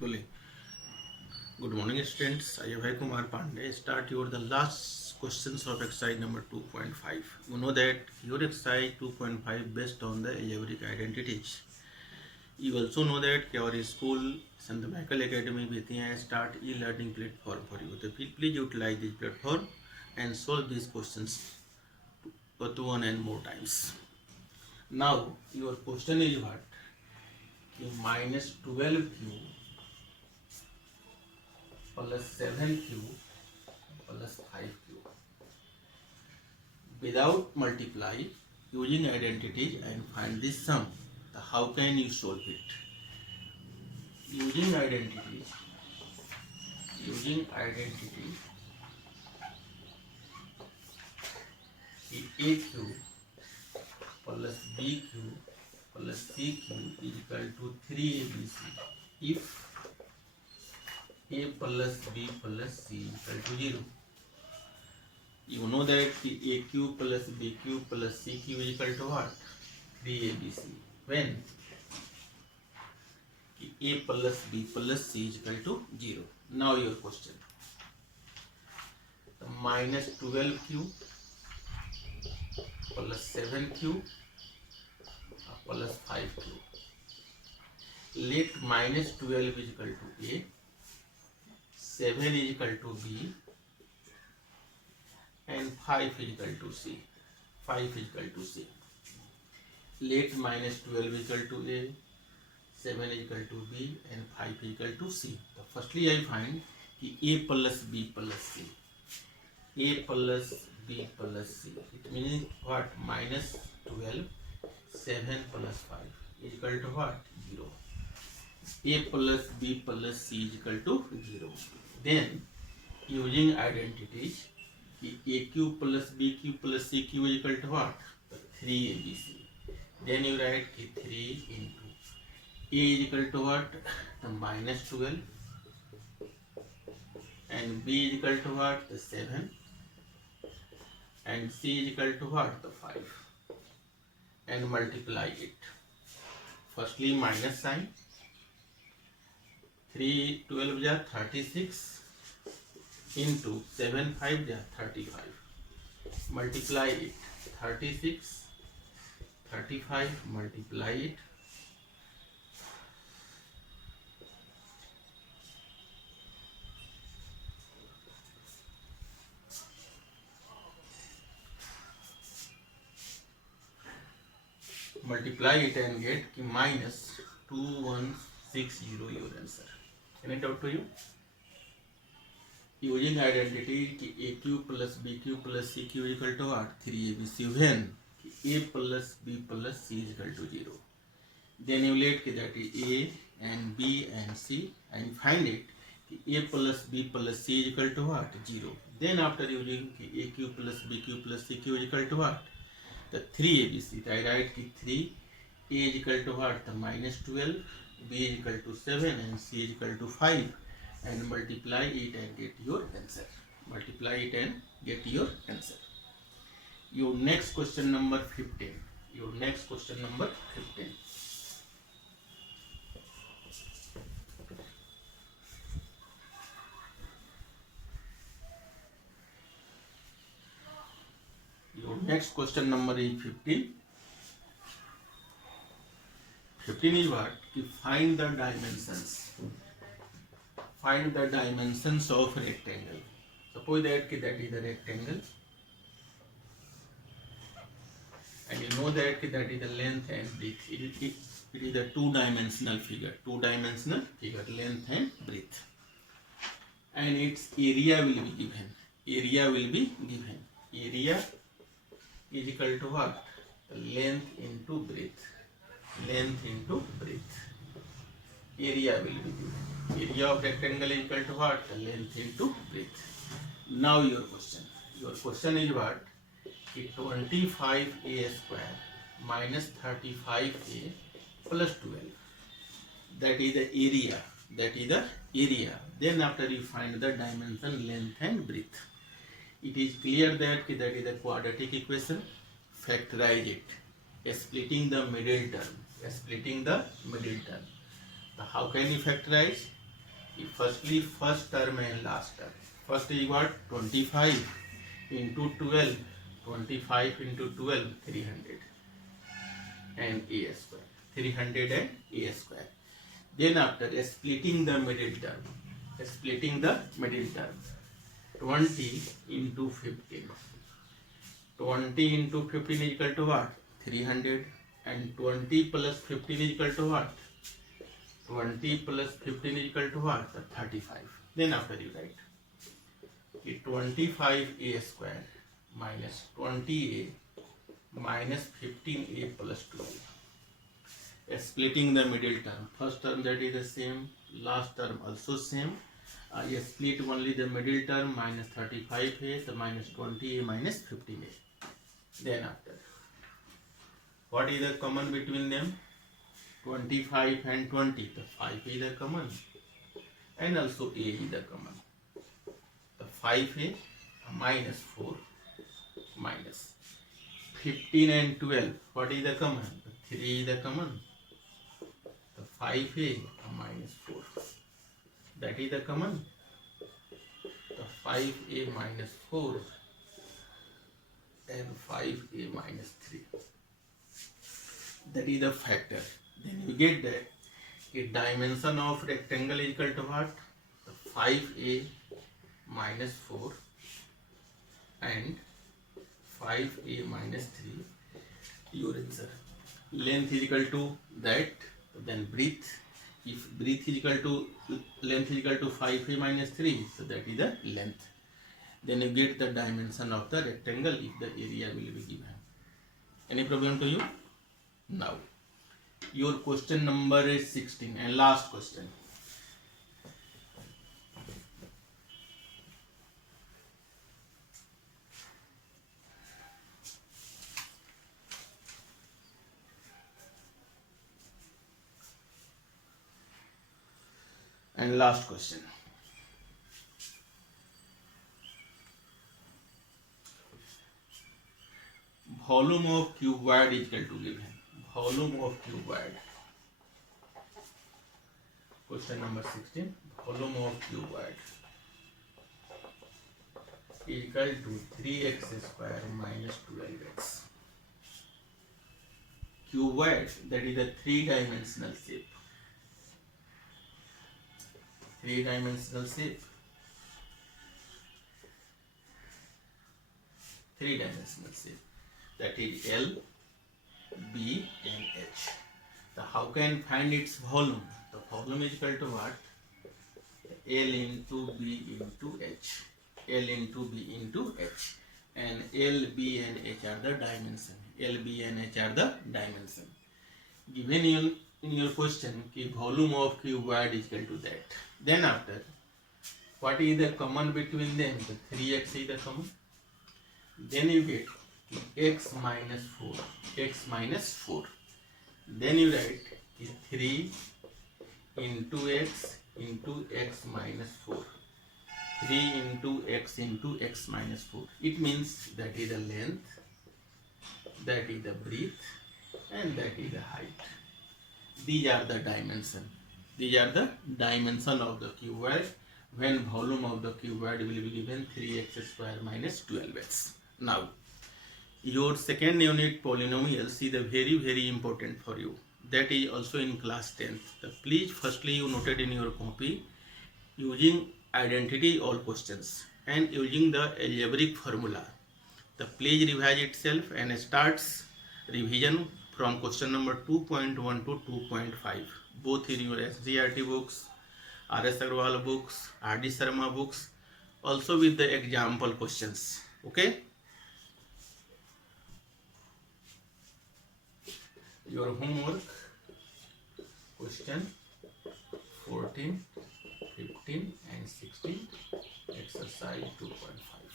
बोले Good morning, students. I am Abhay Kumar Pandey. Start your the last questions of exercise number 2.5. You know that your exercise 2.5 based on the algebraic identities. You also know that our school Sant Michael Academy with start e-learning platform for you. So please utilize this platform and solve these questions to one and more times. Now your question is what? Minus 12q plus 7q plus 5q. Without multiply, using identities and find this sum. How can you solve it? Using identities, AQ plus BQ plus CQ is equal to 3ABC. If A plus B plus C is equal to 0. You know that AQ plus BQ plus CQ is equal to what? 3ABC. When A plus B plus C is equal to 0. Now your question. The minus 12q plus 7q plus 5q. Let minus 12 is equal to A, 7 is equal to B, and 5 is equal to C. 5 is equal to C. Let minus 12 is equal to A, 7 is equal to B, and 5 is equal to C. So firstly I find A plus B plus C. A plus B plus C. It means what? Minus 12, 7 plus 5 is equal to what? 0. A plus B plus C is equal to 0. Then using identities, AQ plus BQ plus CQ is equal to what? 3ABC. Then you write 3 into A is equal to what? The minus 12, and B is equal to what? The 7, and C is equal to what? The 5, and multiply it. Firstly minus sign. 3 12 ja 36 into 7 5 ja 35. Multiply it. 36, 35, multiply it. Multiply it and get minus 2160 your answer. Any doubt to you? Using identity AQ plus BQ plus CQ is equal to what? 3ABC. When A plus B plus C is equal to 0. Then you let that A and B and C and find it. A plus B plus C is equal to what? 0. Then after using AQ plus BQ plus CQ is equal to what? The 3ABC. I write 3. A is equal to what? The minus 12. B is equal to 7 and C is equal to 5. And multiply it and get your answer. Multiply it and get your answer. Your next question number 15. Your next question number 15. Your next question number is 15. 15 is what? To find the dimensions. Find the dimensions of rectangle. Suppose that is a rectangle, and you know that is the length and width. It is a two-dimensional figure. Two-dimensional figure, length and breadth, and its area will be given. Area will be given. Area is equal to what? Length into breadth. Length into breadth. Area will be given. Area of rectangle is equal to what? Length into breadth. Now your question. Your question is what? 25a square minus 35a plus 12. That is the area. That is the area. Then after you find the dimension, length and breadth. It is clear that is a quadratic equation. Factorize it. Splitting the middle term. Splitting the middle term. How can you factorize? firstly first term and last term. First is what? 25 into 12. 25 into 12, 300 and a square. 300 and a square. Then after splitting the middle term, 20 into 15. 20 into 15 is equal to what? 300, and 20 plus 15 is equal to what? 20 plus 15 is equal to what? 35. Then after you write 25a square minus 20a minus 15a plus 12. Splitting the middle term. First term that is the same, last term also same. I split only the middle term, minus 35a, the minus 20a minus 15a. Then after, what is the common between them? 25 and 20. The 5 is the common, and also a is the common. The 5a minus 4 minus 15 and 12. What is the common? The 3 is the common. The 5a minus 4. That is the common. The 5a minus 4 and 5a minus 3. That is the factor. Then you get that a dimension of rectangle is equal to what? The 5a minus 4 and 5a minus 3. Your answer. Length is equal to that. Then breadth. If breadth is equal to length is equal to 5a minus 3, so that is the length. Then you get the dimension of the rectangle if the area will be given. Any problem to you? Now, your question number is 16 and last question. And last question. Volume of cuboid is equal to given. Volume of cuboid. Question number 16. Volume of cuboid is equal to 3x square minus 12x. Cuboid, that is a three-dimensional shape. Three-dimensional shape. Three-dimensional shape. That is L, B and H. So how can find its volume? The volume is equal to what? L into B into H. L into B into H. And L, B and H are the dimension. L, B and H are the dimension. Given in your question, कि volume of cuboid is equal to that. Then after, what is the common between them? The 3x is the common. Then you get x minus 4. X minus 4. Then you write 3 into x minus 4. 3 into x minus 4. It means that is the length, that is the breadth, and that is the height. These are the dimension. These are the dimension of the cuboid when volume of the cuboid will be given 3x square minus 12x. Now, your second unit polynomials is very important for you. That is also in class 10th. So please firstly you noted in your copy using identity all questions and using the algebraic formula. So please revise itself and starts revision from question number 2.1 to 2.5. Both in your SGRT books, RS Agarwal books, RD Sharma books, also with the example questions. Okay? Your homework, question 14, 15 and 16, exercise 2.5.